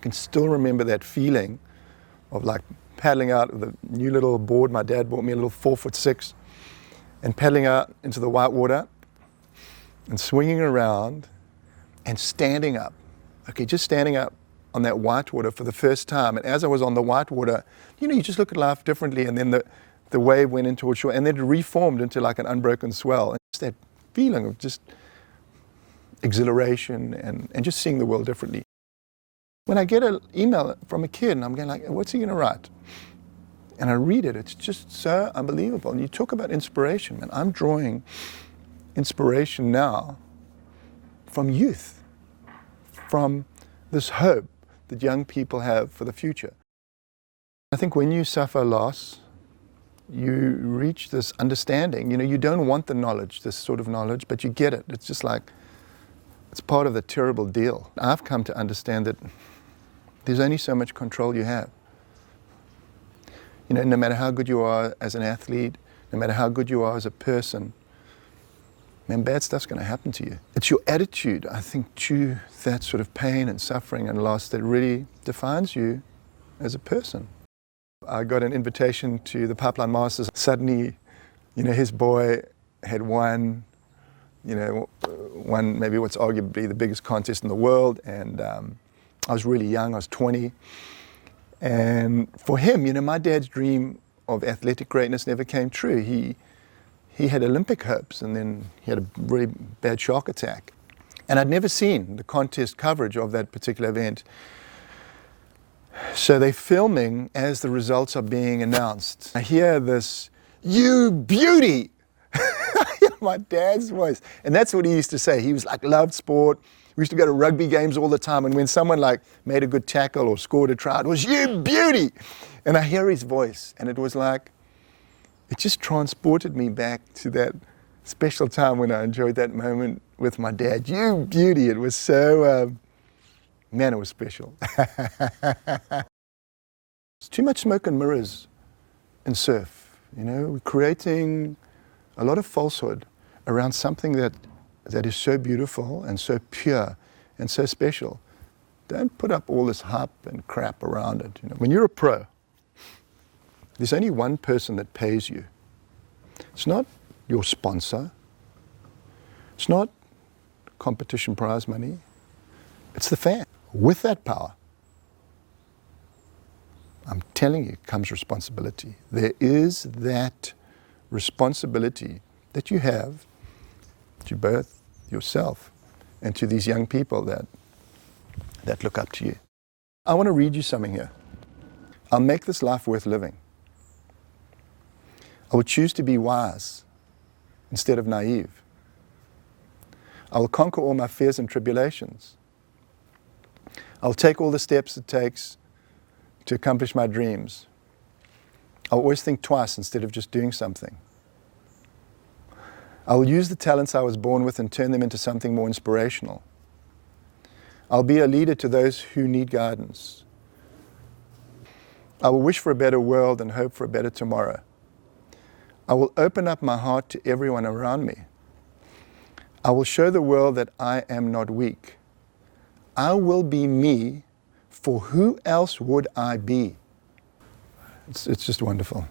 can still remember that feeling of like paddling out with a new little board. My dad bought me a little 4'6", and paddling out into the white water and swinging around and standing up. Okay, just standing up on that white water for the first time. And as I was on the white water, you know, you just look at life differently. And then the wave went into shore, and then it reformed into like an unbroken swell. And just that feeling of just exhilaration and just seeing the world differently. When I get an email from a kid and I'm going like, what's he going to write? And I read it, it's just so unbelievable. And you talk about inspiration, man. I'm drawing inspiration now from youth, from this hope that young people have for the future. I think when you suffer loss, you reach this understanding. You know, you don't want the knowledge, this sort of knowledge, but you get it. It's just like, it's part of the terrible deal. I've come to understand that there's only so much control you have. You know, no matter how good you are as an athlete, no matter how good you are as a person, man, bad stuff's going to happen to you. It's your attitude, I think, to that sort of pain and suffering and loss that really defines you as a person. I got an invitation to the Pipeline Masters. Suddenly, you know, his boy had won, you know, won maybe what's arguably the biggest contest in the world, and I was really young, I was 20. And for him, you know, my dad's dream of athletic greatness never came true. He had Olympic hopes, and then he had a really bad shark attack. And I'd never seen the contest coverage of that particular event. So they're filming as the results are being announced. I hear this, "You beauty!" My dad's voice. And that's what he used to say. He was like, loved sport. We used to go to rugby games all the time, and when someone like made a good tackle or scored a try, it was, "You beauty!" And I hear his voice, and it was like, it just transported me back to that special time when I enjoyed that moment with my dad. "You beauty!" It was so, man, it was special. It's too much smoke and mirrors in surf. You know, we're creating a lot of falsehood around something that is so beautiful and so pure and so special. Don't put up all this hype and crap around it. You know, when you're a pro, there's only one person that pays you. It's not your sponsor. It's not competition prize money. It's the fan. With that power, I'm telling you, comes responsibility. There is that responsibility that you have to both yourself and to these young people that look up to you. I want to read you something here. I'll make this life worth living. I will choose to be wise instead of naive. I will conquer all my fears and tribulations. I'll take all the steps it takes to accomplish my dreams. I'll always think twice instead of just doing something. I will use the talents I was born with and turn them into something more inspirational. I'll be a leader to those who need guidance. I will wish for a better world and hope for a better tomorrow. I will open up my heart to everyone around me. I will show the world that I am not weak. I will be me, for who else would I be? It's just wonderful.